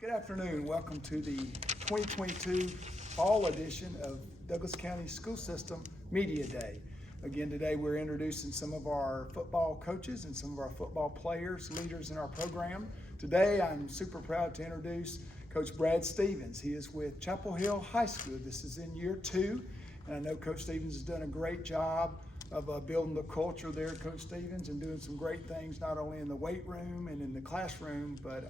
Good afternoon. Welcome to the 2022 fall edition of Douglas County School System Media Day. Again, today we're introducing some of our football coaches and some of our football players, leaders in our program. Today I'm super proud to introduce Coach Brad Stevens. He is with Chapel Hill High School. This is in year 2, and I know Coach Stevens has done a great job of building the culture there, Coach Stevens, and doing some great things not only in the weight room and in the classroom, but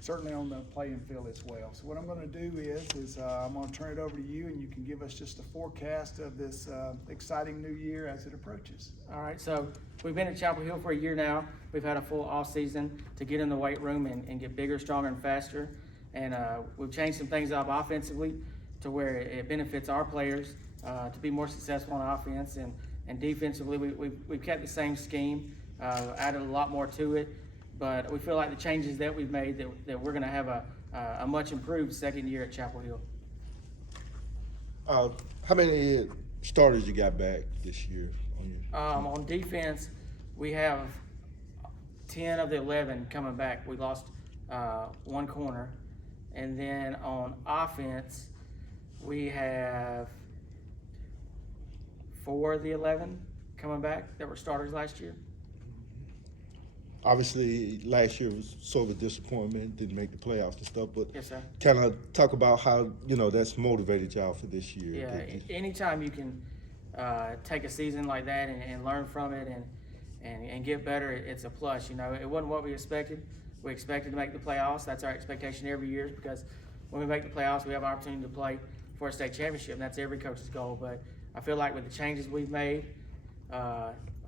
certainly on the playing field as well. So what I'm going to do is I'm going to turn it over to you, and you can give us just a forecast of this exciting new year as it approaches. All right, so we've been at Chapel Hill for a year now. We've had a full off season to get in the weight room and get bigger, stronger, and faster. And we've changed some things up offensively to where it benefits our players to be more successful on offense. And defensively, we've kept the same scheme, added a lot more to it. But we feel like the changes that we've made, that we're going to have a much improved second year at Chapel Hill. How many starters you got back this year on your team? On defense, we have 10 of the 11 coming back. We lost one corner. And then on offense, we have 4 of the 11 coming back that were starters last year. Obviously, last year was sort of a disappointment, didn't make the playoffs and stuff, but Yes, sir. kind of talk about how, that's motivated y'all for this year. Yeah, anytime you can take a season like that and learn from it and get better, it's a plus. It wasn't what we expected. We expected to make the playoffs. That's our expectation every year, because when we make the playoffs, we have an opportunity to play for a state championship, and that's every coach's goal. But I feel like with the changes we've made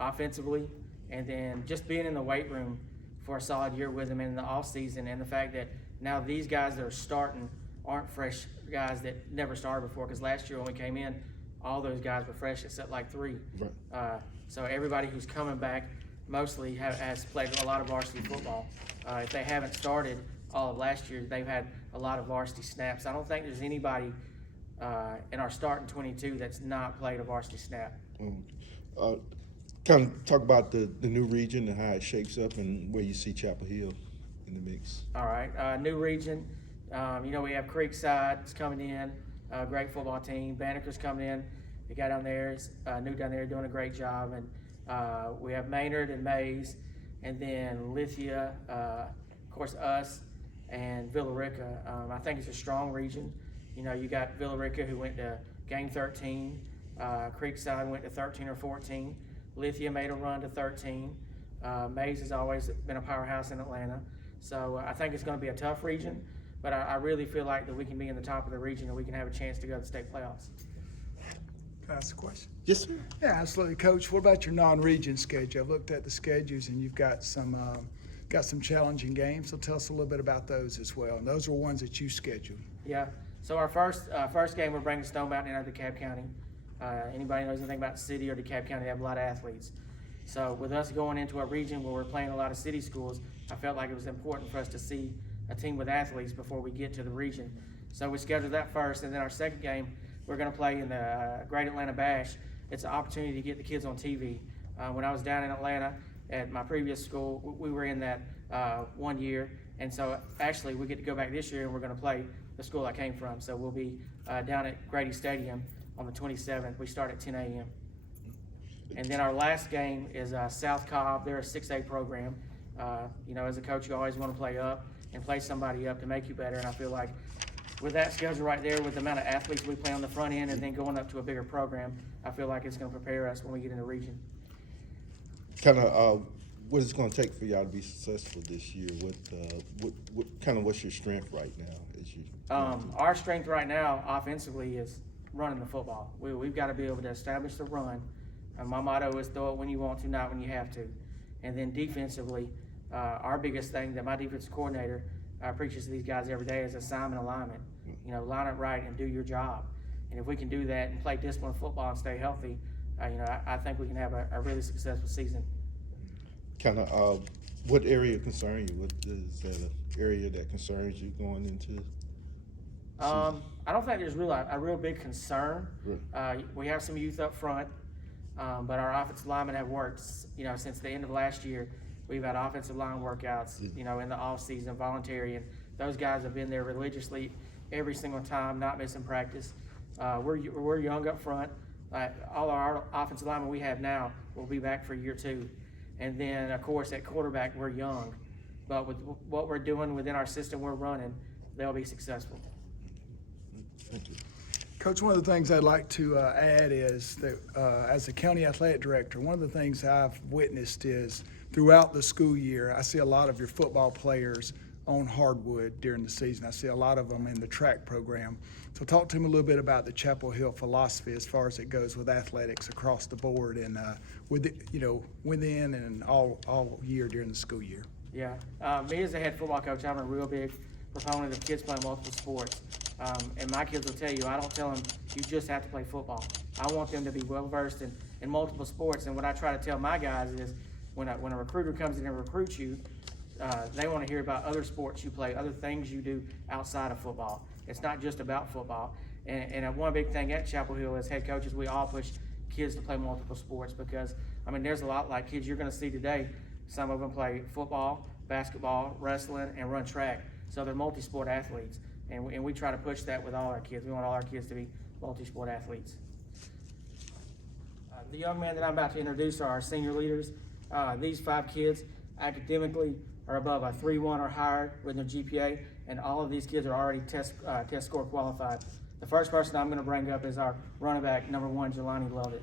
offensively, and then just being in the weight room for a solid year with them in the off season, and the fact that now these guys that are starting aren't fresh guys that never started before, because last year when we came in, all those guys were fresh except like 3. Right. So everybody who's coming back mostly has played a lot of varsity football. If they haven't started all of last year, they've had a lot of varsity snaps. I don't think there's anybody in our starting 22 that's not played a varsity snap. Kind of talk about the new region and how it shapes up and where you see Chapel Hill in the mix. All right, new region. We have Creekside is coming in, a great football team. Banneker's coming in. The guy down there is new down there, doing a great job. And we have Maynard and Mays, and then Lithia, of course, us, and Villa Rica. I think it's a strong region. You got Villa Rica, who went to game 13. Creekside went to 13 or 14. Lithia made a run to 13. Mays has always been a powerhouse in Atlanta. So I think it's going to be a tough region, but I really feel like that we can be in the top of the region and we can have a chance to go to the state playoffs. Can I ask a question? Yes, sir. Yeah, absolutely, Coach. What about your non-region schedule? I've looked at the schedules, and you've got some challenging games. So tell us a little bit about those as well. And those are ones that you scheduled. Yeah. So our first game, we're bringing Stone Mountain in out of DeKalb County. Anybody knows anything about the city or DeKalb County, they have a lot of athletes. So with us going into a region where we're playing a lot of city schools, I felt like it was important for us to see a team with athletes before we get to the region. So we scheduled that first, and then our second game, we're going to play in the Great Atlanta Bash. It's an opportunity to get the kids on TV. When I was down in Atlanta at my previous school, we were in that 1 year, and so actually we get to go back this year, and we're going to play the school I came from. So we'll be down at Grady Stadium on the 27th. We start at 10 a.m. And then our last game is South Cobb. They're a 6A program. As a coach, you always want to play up and play somebody up to make you better. And I feel like with that schedule right there, with the amount of athletes we play on the front end and then going up to a bigger program, I feel like it's going to prepare us when we get in the region. Kind of what it's going to take for y'all to be successful this year? What's your strength right now? Our strength right now offensively is running the football. We've got to be able to establish the run. And my motto is throw it when you want to, not when you have to. And then defensively, our biggest thing that my defensive coordinator preaches to these guys every day is assignment alignment. Line it right and do your job. And if we can do that and play disciplined football and stay healthy, I think we can have a really successful season. Kind of, what area concerns you? What is that an area that concerns you going into? I don't think there's really a real big concern. Really? We have some youth up front, but our offensive linemen have worked, since the end of last year. We've had offensive line workaux, in the off season, voluntary, and Those guys have been there religiously every single time, not missing practice. We're young up front. All our offensive linemen we have now will be back for year 2. And then, of course, at quarterback, we're young. But with what we're doing within our system we're running, they'll be successful. Thank you. Coach, one of the things I'd like to add is that as the county athletic director, one of the things I've witnessed is throughout the school year, I see a lot of your football players on hardwood during the season. I see a lot of them in the track program. So talk to me a little bit about the Chapel Hill philosophy as far as it goes with athletics across the board and within and all year during the school year. Yeah, me as a head football coach, I'm a real big proponent of kids playing multiple sports. And my kids will tell you, I don't tell them you just have to play football. I want them to be well-versed in multiple sports. And what I try to tell my guys is when a recruiter comes in and recruits you, they want to hear about other sports you play, other things you do outside of football. It's not just about football. And one big thing at Chapel Hill as head coaches, we all push kids to play multiple sports because, I mean, there's a lot like kids you're going to see today. Some of them play football, basketball, wrestling, and run track. So they're multi-sport athletes. And we try to push that with all our kids. We want all our kids to be multi-sport athletes. The young men that I'm about to introduce are our senior leaders. These 5 kids academically are above a 3.1 or higher with their GPA, and all of these kids are already test score qualified. The first person I'm going to bring up is our running back, number 1, Jelani Lovett.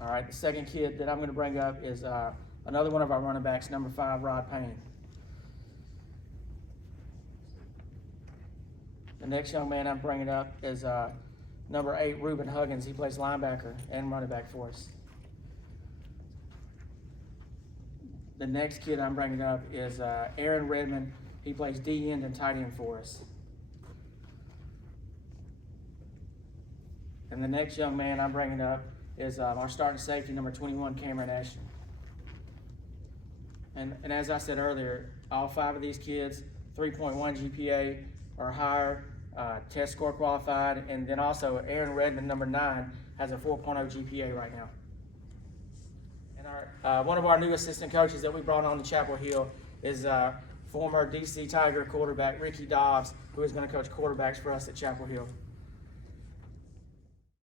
All right, the second kid that I'm going to bring up is another one of our running backs, number 5, Rod Payne. The next young man I'm bringing up is number 8, Reuben Huggins. He plays linebacker and running back for us. The next kid I'm bringing up is Aaron Redmond. He plays D end and tight end for us. And the next young man I'm bringing up is our starting safety, number 21, Cameron Ashton. And as I said earlier, all 5 of these kids, 3.1 GPA or higher, test score qualified, and then also Aaron Redmond, number 9, has a 4.0 GPA right now. And one of our new assistant coaches that we brought on to Chapel Hill is former DC Tiger quarterback Ricky Dobbs, who is going to coach quarterbacks for us at Chapel Hill.